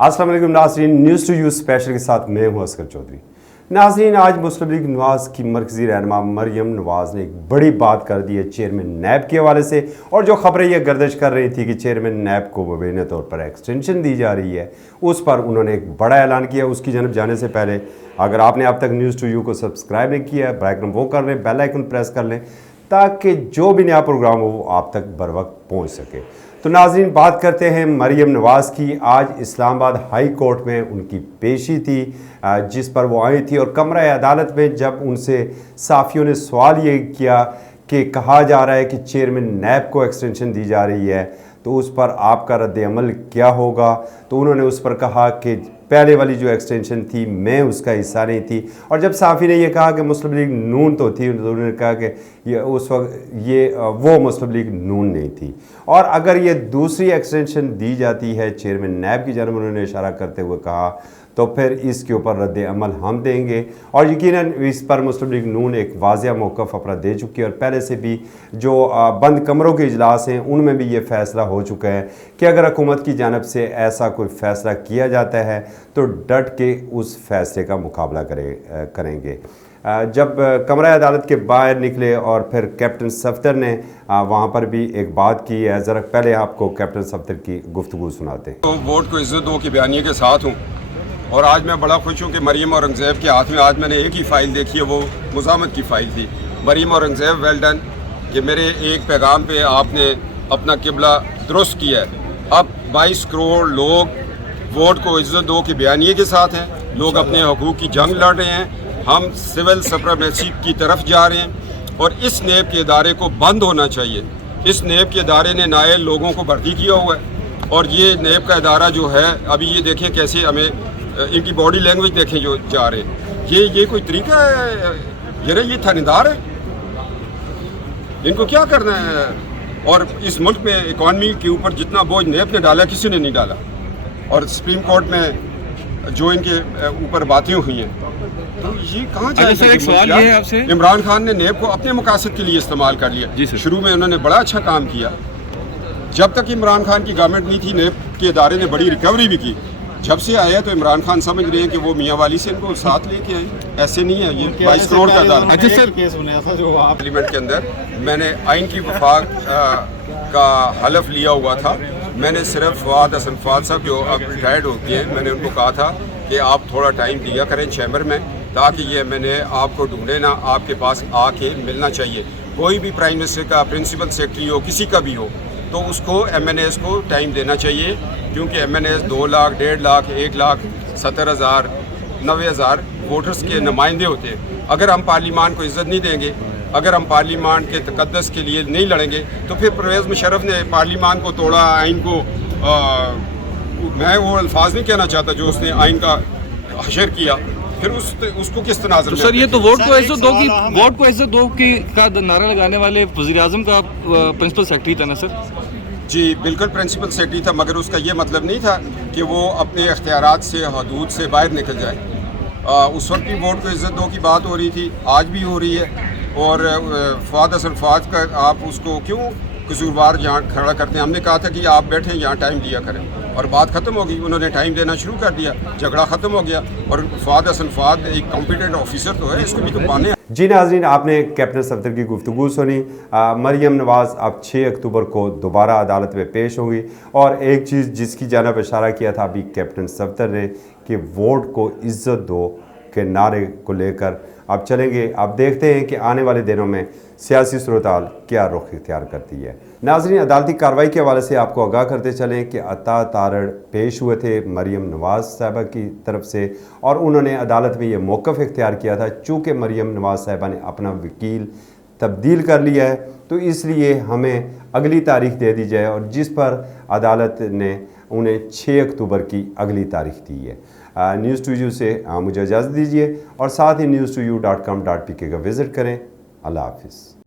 अस्सलाम वालेकुम नाज़रीन, न्यूज़ टू यू स्पेशल के साथ मैं हूँ असगर चौधरी। नाज़रीन, आज मुस्लिम लीग नवाज़ की मरकज़ी रहनुमा मरियम नवाज़ ने एक बड़ी बात कर दी है चेयरमैन नैब के हवाले से। और जो खबरें ये गर्दिश कर रही थी कि चेयरमैन नैब को मुबैना तौर पर एक्सटेंशन दी जा रही है, उस पर उन्होंने एक बड़ा ऐलान किया। उसकी जानब जाने से पहले अगर आपने अब तक न्यूज़ टू यू को सब्सक्राइब नहीं किया है, बेल वो कर लें, बेल आइकन प्रेस कर लें ताकि जो भी नया प्रोग्राम हो वो आप तक बर वक्त पहुँच सके। तो नाज़रीन, बात करते हैं मरियम नवाज़ की। आज इस्लामाबाद हाई कोर्ट में उनकी पेशी थी जिस पर वो आई थी, और कमरा अदालत में जब उनसे साफ़ियों ने सवाल ये किया कि कहा जा रहा है कि चेयरमैन नैब को एक्सटेंशन दी जा रही है, तो उस पर आपका रद्द-ए-अमल क्या होगा, तो उन्होंने उस पर कहा कि पहले वाली जो एक्सटेंशन थी मैं उसका हिस्सा नहीं थी। और जब साफ़ी ने यह कहा कि मुस्लिम लीग नून तो थी, तो उन्होंने कहा कि ये उस वक्त वो मुस्लिम लीग नून नहीं थी। और अगर ये दूसरी एक्सटेंशन दी जाती है चेयरमैन नैब की जानब, उन्होंने इशारा करते हुए कहा, तो फिर इसके ऊपर रद्द-ए-अमल हम देंगे। और यकीनन इस पर मुस्लिम लीग नून एक वाज़िया मौक़िफ़ अपना दे चुकी है, और पहले से भी जो बंद कमरों के इजलास हैं उनमें भी ये फ़ैसला हो चुका है कि अगर हुकूमत की जानब से ऐसा कोई फ़ैसला किया जाता है तो डट के उस फैसले का मुकाबला करेंगे। जब कमरा अदालत के बाहर निकले और फिर कैप्टन सफ्तर ने वहाँ पर भी एक बात की है, ज़रा पहले आपको कैप्टन सफ्तर की गुफ्तगू सुनाते हैं। तो वोट को इज्जत दो के बयानिए के साथ हूँ, और आज मैं बड़ा खुश हूँ कि मरीम औरंगज़ेब के हाथ में आज मैंने एक ही फ़ाइल देखी है, वो मुज़ामत की फ़ाइल थी। मरीम औरंगज़ेब, वेल डन कि मेरे एक पैगाम पे आपने अपना किबला दुरुस्त किया है। अब 22 करोड़ लोग वोट को इज्जत दो के बयानिए के साथ हैं। लोग अपने हकूक़ की जंग लड़ रहे हैं, हम सिविल सप्रेमेसी की तरफ जा रहे हैं, और इस नेब के इदारे को बंद होना चाहिए। इस नेब के इदारे ने नायल लोगों को भर्ती किया हुआ है, और ये नेब का इदारा जो है, अभी ये देखें कैसे हमें इनकी बॉडी लैंग्वेज देखें जो जा रहे हैं। ये कोई तरीका है? ये थानेदार है, इनको क्या करना है? और इस मुल्क में इकॉनमी के ऊपर जितना बोझ नेब ने डाला किसी ने नहीं डाला, और सुप्रीम कोर्ट में जो इनके ऊपर बातें हुई हैं, तो ये कहाँ जाएगा? एक सवाल ये है आपसे, इमरान खान ने नेब को अपने मकासद के लिए इस्तेमाल कर लिया। शुरू में उन्होंने बड़ा अच्छा काम किया, जब तक इमरान खान की गवर्नमेंट नहीं थी नेब के इदारे ने बड़ी रिकवरी भी की। जब से आया तो इमरान खान समझ रहे हैं कि वो मियाँ वाली से इनको साथ लेके आए। ऐसे नहीं है, ये 22 करोड़ का अदालत। अच्छा सर, केस बनाया था जो आप पार्लियामेंट के अंदर मैंने आइन की वफाक का हलफ लिया हुआ था। मैंने सिर्फ फवाद हसन फवाद साहब जो अब रिटायर्ड होते हैं, मैंने उनको कहा था कि आप थोड़ा टाइम दिया करें चैम्बर में, ताकि ये मैंने आपको ढूंढे ना, आपके पास आके मिलना चाहिए। कोई भी प्राइम मिनिस्टर का प्रिंसिपल सेक्रेटरी हो, किसी का भी हो, तो उसको MNAs को टाइम देना चाहिए, क्योंकि MNAs 2 लाख, 1.5 लाख, 1 लाख 70,000, 90,000 वोटर्स के नुमाइंदे होते हैं। अगर हम पार्लियामान को इज़्ज़त नहीं देंगे, अगर हम पार्लियामान के तकद्दस के लिए नहीं लड़ेंगे, तो फिर परवेज़ मुशर्रफ ने पार्लियामान को तोड़ा, आइन को मैं वो अल्फाज नहीं कहना चाहता जो उसने आइन का हशर किया, फिर उसको किस तनाज़र में? सर, ये तो वोट को इज्जत दो की का नारा लगाने वाले वज़ीर-ए-आज़म का प्रिंसिपल सेक्रेटरी था ना सर? जी बिल्कुल, प्रिंसिपल सेक्रेटरी था, मगर उसका ये मतलब नहीं था कि वो अपने इख्तियारात से, हदूद से बाहर निकल जाए। उस वक्त भी वोट को इज्जत दो की बात हो रही थी, आज भी हो रही है। और फवाद हसन फवाद का आप उसको क्यों कसूरवार यहाँ खड़ा करते हैं? हमने कहा था कि आप बैठें यहाँ, टाइम दिया करें, और बात ख़त्म हो गई। उन्होंने टाइम देना शुरू कर दिया, झगड़ा ख़त्म हो गया। और फवाद हसन फवाद एक कॉम्पिटेंट ऑफिसर तो है, इसको भी तो माने। जी नाज़रीन, आपने कैप्टन सफ्तर की गुफ्तगू सुनी। मरियम नवाज़ अब 6 अक्टूबर को दोबारा अदालत में पेश होंगी। और एक चीज़ जिसकी जानब इशारा किया था अभी कैप्टन सफ्तर ने कि वोट को इज़्ज़त दो के नारे को लेकर अब चलेंगे। अब देखते हैं कि आने वाले दिनों में सियासी सूरत-ए-हाल क्या रुख इख्तियार करती है। नाज़रीन, अदालती कार्रवाई के हवाले से आपको आगाह करते चलें कि अता तारड़ पेश हुए थे मरियम नवाज़ साहिबा की तरफ से, और उन्होंने अदालत में ये मौक़िफ़ इख्तियार किया था चूँकि मरियम नवाज़ साहिबा ने अपना वकील तब्दील कर लिया है, तो इसलिए हमें अगली तारीख़ दे दी जाए, और जिस पर अदालत ने उन्हें 6 अक्टूबर की अगली तारीख़ दी है। न्यूज़ टू यू से मुझे इजाज़त दीजिए, और साथ ही news2u.com.pk का विज़िट करें। अल्लाह हाफ़िज़।